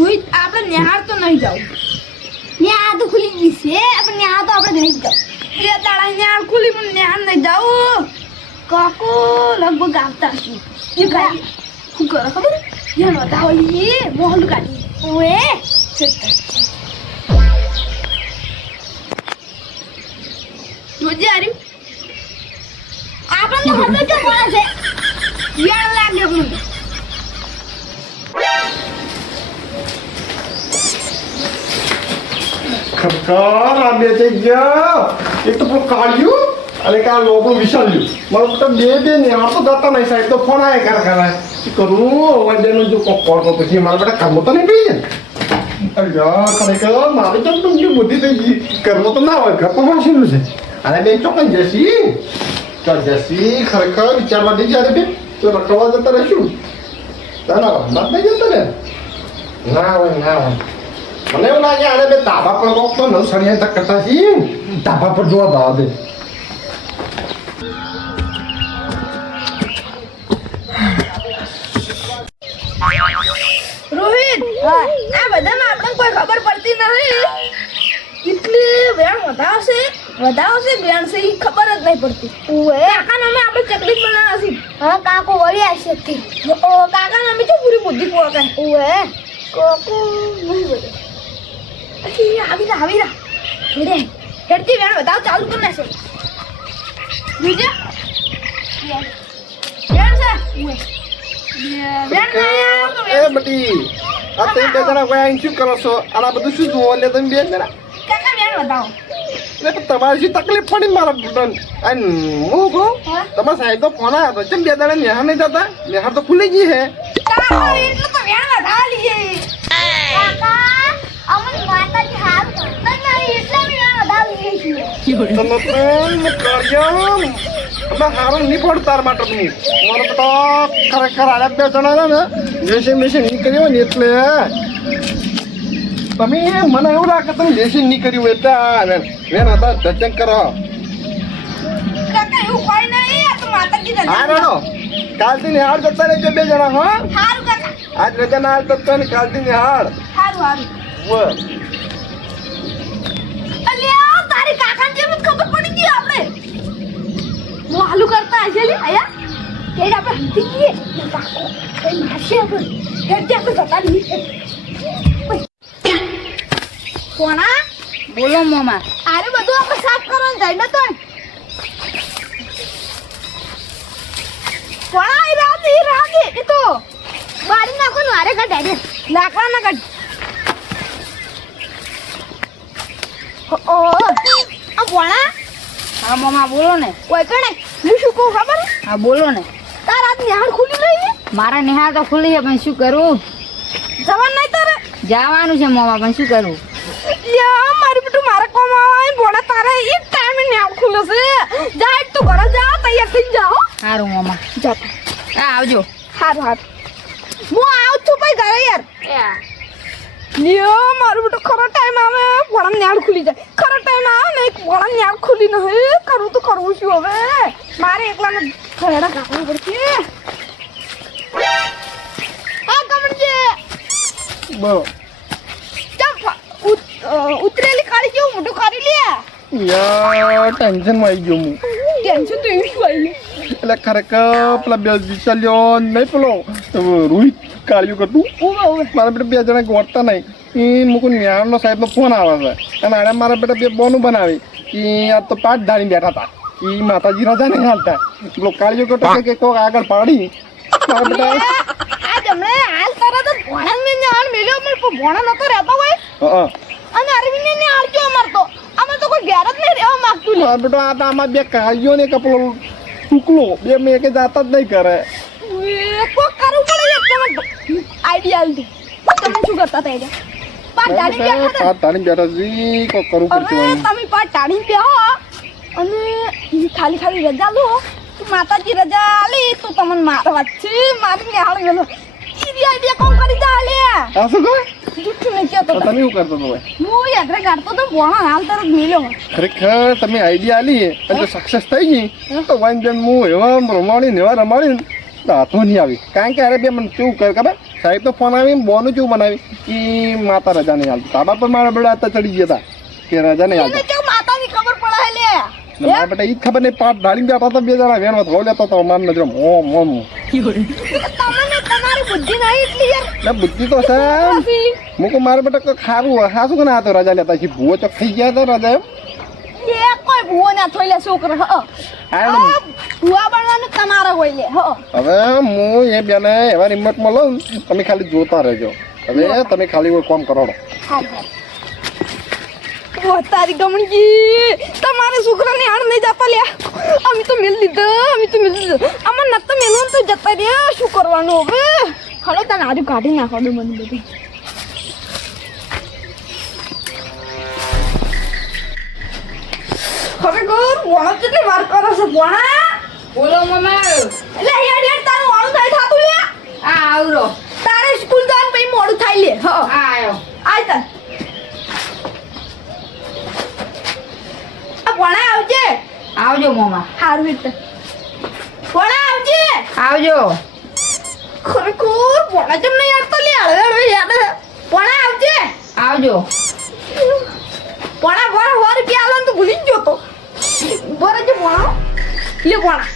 જોઈ આપણે નિહાળ તો નહીં જાવ ને આ તો ખુલી ગઈ છે પણ આ તો આપણે નહીં જાવ બે દાડા નિહાળ ખુલી પણ નિહાળ નહીં જાવ કાકો લગભગ આવતા છે એ ગાડી શું કરે ખબર યાર વધાવો એ મોહલ ગાડી ઓએ જોજે આર્યું આપણને હતો કે કોણ છે યાર લાગે મને ખબર આ બે થઈ ગયા એક તો પેલું કાઢ્યું અને કા લોબડું વિસર્યું મારું તો બે ને આ તો જતા નહીં સાહેબ તો ફોન આવે કરાય શું કરું વંદેનું જો કોક કરતો પછી મારા બેટા કામ તો નહીં પડી જાય અરે યાર ખરેખર મારી કેમ તો બુદ્ધિ થઈ ગઈ કરવો તો ના હોય ઘર તો વાંચેલું છે અને બે ચોકન જશી ચાલ જશી ખરેખર વિચારવા દઈ જાય બે તો રખડવા જતા રહેશું ના નહીં જતા ને ના હોય મને એવું લાગે આને બે ધાબા પર કોક તો નવસરિયા તક કરતા છીએ ધાબા પર જોવા ભાવ દે રોહિત આ બધામાં આપણને કોઈ ખબર પડતી નહીં એટલે વેણ વધાવશે વેણ છે એ ખબર જ નહીં પડતી ઓએ કાકાને અમે આપણે ચકલી બનાવવા છે હા કાકો વળી આવશે કે ઓ કાકાને અમે તો પૂરી બુદ્ધિ પોકે ઓએ કાકો નહીં બોલે અચ્છી આવી રા રે હેડતી વેણ વધાવ ચાલુ કરી નાખે બીજે વેણ છે એ બટી આ તે બે જણા કોઈ આઈને શું કરો છો અને આ બધું શું જોવો લે તમે બે જણા કાકા વેણ વધાવો એટલે પણ તમારી શું તકલીફ પડી મારા બટન અને હું કહું તમારા સાહેબ તો ફોન આવ્યો હતો ચમ બે જણા નિહાર નહીં જતા નિહાર તો ખુલી ગઈ હે કાકા એટલે તો વેણ વધાવ લીએ કાકા અમન માતાજી હાલ કરતા નહીં એટલે મેં આ વધાવી લઈ છીએ તમે પ્રેમ કર્યો અમે હારું નહીં પડતું તાર માટે તમે મારો બેટો ખરેખર આડા બે જણા ને લેસન નહીં કર્યો ને એટલે તમે મને એવું લાગે તમે લેસન નહીં કર્યું એટલે વેન હતા જજન કરો કાકા એવું કોઈ નહીં આ તો માતાજી રજા હા રાડો કાલથી નિહાળ જતા રહેજો બે જણા હા હારું કાકા આજ રજા ના જતા ને કાલથી નિહાળ હારું અલ્યા તારી કાકાને જેમ જ ખબર પડી ગઈ આપણે હું હાલું કરતા હશે લે આયા કે આપણે હંતી ગઈએ કાકો કઈ મારશે આપણે હેડે આપણે જતા નહીં કોણા બોલો મામા આરે બધું આપણે સાફ કરવાનું જાય ને તો કોણા એ રાતે એ તો બારી નાખો ને આરે કાઢ આરે લાકડા ના કાઢ ઓ આ કોણા હા મામા બોલો ને કોઈ કણે હું શું કહું ખબર હા બોલો ને તાર આજ નિહાળ ખુલી રહી મારા નિહાળ તો ખુલી છે પણ શું કરું જવાન નહીં તારે જવાનું છે મામા પણ શું કરું યા મારી બેટું મારા કોમ આવે ભોળા તારે એ ટાઈમે નિહાળ ખુલે છે જા તું ઘરે જા તૈયાર થઈ જાઓ સારું મામા જા હા આવજો હારું હું આવું છું ભાઈ ઘરે યાર યો મારું બેટું ખરો ટાઈમ આવે ભોળા નિહાળ ખુલી જાય ખરો ટાઈમ આવે ને ભોળા નિહાળ ખુલી નહીં કરવું તો કરવું શું હવે મારે એકલાને ઘરેડા કાપવું પડશે હા કમળજી બોલો ઉતરેલી કાળી જેવું મોટું કરી લે યાર ટેન્શનમાં આવી ગયો હું ટેન્શન તો એવું શું આવી એટલે ખરેખર પેલા બે વિચાર્યો નહીં પેલો રોહિત કાળિયું કરતું મારા બેટા બે જણા ગોઠતા નહીં એ મૂકુ ન્યાણનો સાહેબનો ફોન આવે છે અને આને મારા બેટા બે બોનું બનાવી કે આ તો પાઠ ધારી બેઠા હતા એ માતાજી રજા નહીં હાલતા પેલો કાળિયો કરતો કે કોક આગળ પાડી મારા બેટા આ જમણે હાલ તરત જ ભોણા ને હાલ મેલ્યો પણ ભોણા નતો રહેતો હોય અને અરવિંદ ને આળજો મારતો અમે તો કોઈ ઘેર જ નહીં રહેવા માંગતું ને મારા બેટા આ તો આમાં બે કાળિયો ને કપલો ટુકલો બે મેં કે જાતા જ નહીં કરે કોક કરવું પડે તમે આઈડિયા આલતી તમે શું કરતા હતા એટલે પાટ ડાળી બેઠા હતા પાઠ ધારી બેઠા જી કોક કરવું પડશે હવે તમે પાટ ડાળી બેહો અને ઈ ખાલી રજા લો તો માતાજી રજા આલી તો તમને મારવા છે મારી નિહાળ ગયો ઈ આઈડિયા કોણ કરી જા લે આ શું કહે જુઠ્ઠું નહીં કહેતો તમે શું કરતો હતો હું યાત્રે કાઢતો તો ભોણા હાલ તરત મેલ્યો ખરેખર તમે આઈડિયા આલી અને જો સક્સેસ થઈ ગઈ તો વાંચન હું એવા રમાડીને તો હાથો નહીં આવી કારણ કે અરે બે મને કેવું કરે ખબર સાહેબ તો ફોન આવીને બોનું જેવું બનાવી કે માતા રજા નહીં હાલતી તાબા પર મારા બેડા હતા ચડી ગયા હતા કે રજા નહીં હાલતી કેમ માતાની ખબર પડે લે મારા બેટા ઈ જ ખબર નહીં પાટ ઢાળી બેઠા હતા બે જણા વેણમાં ધોઈ લેતા હતા મારી નજર મોમ મોમ તમને તમારી બુદ્ધિ નહીં એટલી યાર ના બુદ્ધિ તો છે મૂકો મારા બેટા ખારું હાસું કે ના તો રજા લેતા છે ભૂવો ચોક થઈ ગયા હતા રજા એમ એ કોઈ ભૂવો ના થોઈ લે છોકરો હ ભૂવા બનવાનું તમારે હોય લે હ હવે હું એ બેને એવા રિમોટમાં લઉં તમે ખાલી જોતા રહેજો હવે તમે ખાલી કામ કરો ઓ તારી ગમણજી તમારે છોકરાને હાડ નહીં જતા લ્યા અમે તો મેલ લીધા અમાર નત તો મેલું તો જતા રે શું કરવાનું હવે હલો તને આજુ કાઢી નાખો દો મને બધું હવે ગોર વણો કેટલી વાર કરો છો વણા બોલો મમ્મા એટલે યાર યાર તારું વાળું થાય થાતું લે આ આવરો તારે સ્કૂલ જવાનું પછી મોડું થાય લે હ આ આયો આય તાર આ વણા આવજે આવજો મમ્મા હારું રીતે વણા આવજે આવજો ખરેખર વણા જેમ નહીં યાર તો લે હવે યાદ વણા આવજે આવજો વણા વણા 100 રૂપિયા આલો તો ભૂલી જ ગયો તો બરે જે વણા લે વણા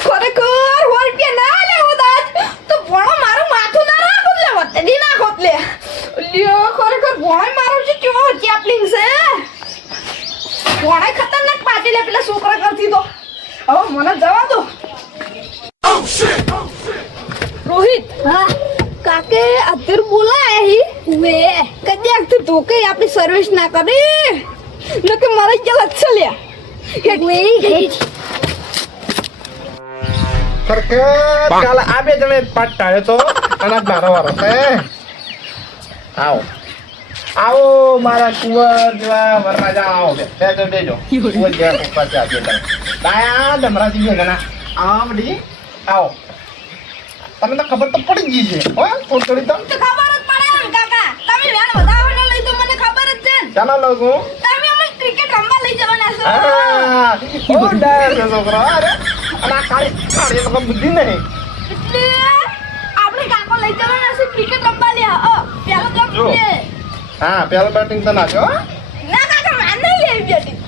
ખરેખર 100 રૂપિયા ના લેવો દાજ તો વણો મારું માથું ના રાખો લે વતડી નાખો લે લ્યો ખરેખર વણો મારું છે કેવો ચેપલિંગ છે વણો ખતરનાક પાટી લે પેલા છોકરા કરતી તો હવે મને જવા દો રોહિત હા કાકે અત્યારે બોલાય હી વે કદ્યાક તું તો કે આપણી સર્વિસ ના કરી નકે મારે જ લક્ષ લ્યા કે વે સરખેજ કાલે આ બે જણે પાટ ટાળ્યો તો અને આજ મારો વારો છે આવો આવો મારા કુંવર જેવા વરરાજા આવો બેજો કુંવર જેવા પપ્પા છે આજે તમે દાયા ડમરાજી છે ઘણા આવો બધી આવો તમને તો ખબર તો પડી ગઈ છે હો થોડી તો ખબર જ પડે ને કાકા તમે વેણ વધાવવાને લઈ તો મને ખબર જ છે ને ચાલો લોકો તમે અમે ક્રિકેટ રમવા લઈ જવાના છો ઓ ડાયર છે છોકરો અરે અને આ કાળી તો બુદ્ધિ નહીં એટલે આપણે કાકો લઈ જવાના છે ક્રિકેટ રમવા લે પેલો જો. જમ લે હા પેલા બેટિંગ તો નાખ્યો ના કાકા માર નહીં લે બેટિંગ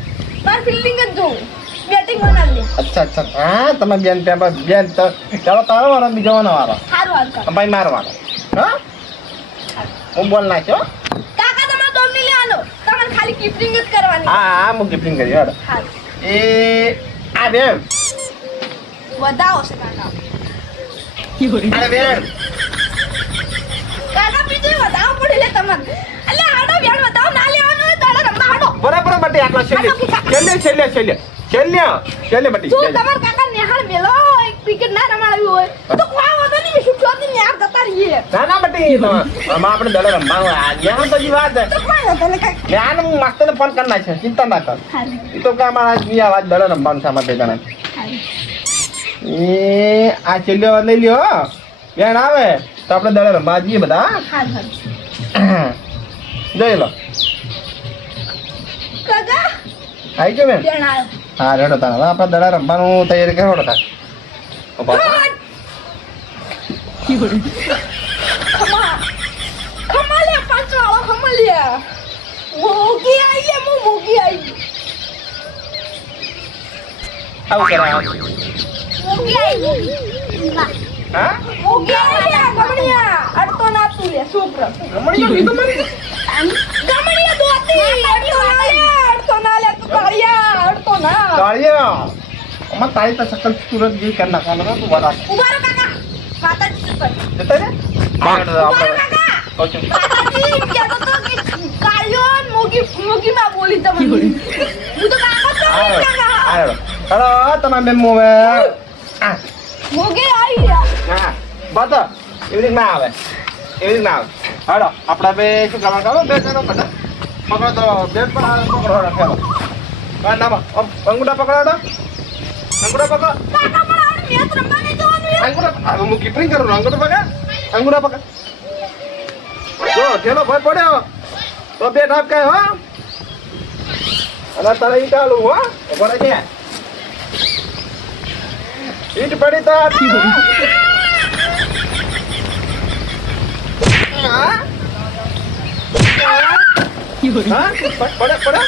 માર ફિલ્ડિંગ જ જોઉં બેટિંગ બના લે અચ્છા હા તમે બેન પેપર બેન તો ચાલો તારો વારો બીજો વારો સારું હાલ કાકા ભાઈ મારવાનો હા હું બોલ નાખ્યો કાકા તમારે દોમ નહીં લેવાનો તમારે ખાલી કીપિંગ જ કરવાની હા હું ગિફ્ટિંગ કરી હેડો હારું એ આ બેન વધાવો છે કાકા અરે બેન કાકા બીજું વધાવો પડી લે તમને એટલે હાડો બેન વધાવો ના લેવાનો હોય તો હાડો રમવા હાડો બરાબર બટી આટલા છેલ્લે બટી જો તમાર કાકા નિહાળ મેલો એક ક્રિકેટ ના રમાડ્યું હોય તો કોઈ વાંધો નહીં શું છોડી નિહાળ જતા રહીએ ના બટી આમાં આપણે દડો રમવાનું આ ન્યા તો જી વાત છે તો કોઈ વાંધો નહીં કાકા ન્યા હું માસ્તરને ફોન કરી નાખ્યો ચિંતા ના કર હારું એ તો કે અમારા આજ વાત દડો રમવાનું છે અમારે બે જણા હારું એ આ છેલ્લે વાત લઈ લ્યો હો. બેન આવે તો આપણે દડો રમવા જઈએ બધા હારું જોઈ લો કાકા આવી ગયો બેન બેન આવ્યો હા રેડો તાર હવે આપણે દડા રમવાનું તૈયારી કરો તાર ખમા લે પાંચ વાળો ખમા લે મોગી આવી લે મોગી આવી આવું કરા મોગી આવી હા મોગી આવી લે ગમણિયા અડતો ના તું લે છોકરા રમણીયો કીધું મને ગમણિયા દોતી અડતો ના લે તું કાળિયા અડતો ના કાળિયો અમાર તારી તો સકલ સુરત ગઈ કરી નાખવાનો તું વરા ઉભા રહો કાકા માતાજી ઉપર જતા રે ઉભા રહો કાકા માતાજી કહેતો તો કે કાળિયો ને મોગી માં બોલી તમને હું તો કાકા તો નહીં કાકા આયો હેલો તમાર બેન મોવે આ મોગી આવી ગયા હા બાતો એવી રીત ના આવે હેલો આપણે બે શું કરવાનું ખબર બે જણો બધા પકડો તો બેટ પર પકડો રાખેલો હા નામાં અંગૂઠા પકડો અંગૂઠા પકડો કાકા પણ આ મેચ રમવા નહીં જવાનું યાર અંગૂઠા હું કીપરિંગ કરું અંગૂઠા પકડ જો ઠેલો ભાઈ પડ્યો તો બે ઢાપ કાય હો અને તારે ઈટ આલું હો બરાબર છે ઈટ પડી તો હા પડે પડે